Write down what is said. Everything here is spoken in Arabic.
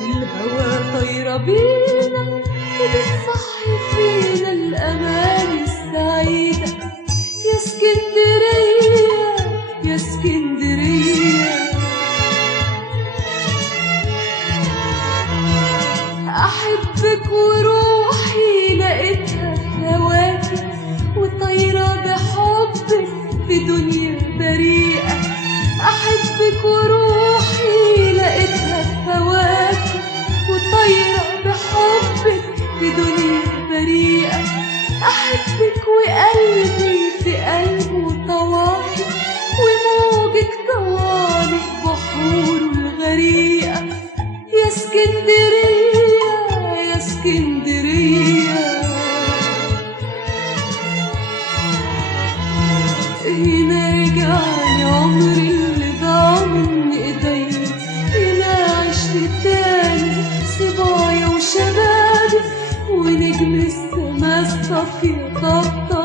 الهوى طايرة بينا وبتصحي فينا الأماني السعيدة. يا اسكندرية يا اسكندرية، أحبك وروحي لقيتها في هواكي، وطايرة بحبك في دنيا بريئة. أحبك وروحي لقيتها في هواكي، وطايرة بحبك في دنيا بريئة. أحبك وقلبي في قلبه طوالي، وموجك طوالي بحوره الغريقة. يا اسكندرية يا اسكندرية، هنا رجعني عمري اللي ضاع من ايديا، هنا عشت تاني صبايا وشبابي، ونجم السما الصافية طبطب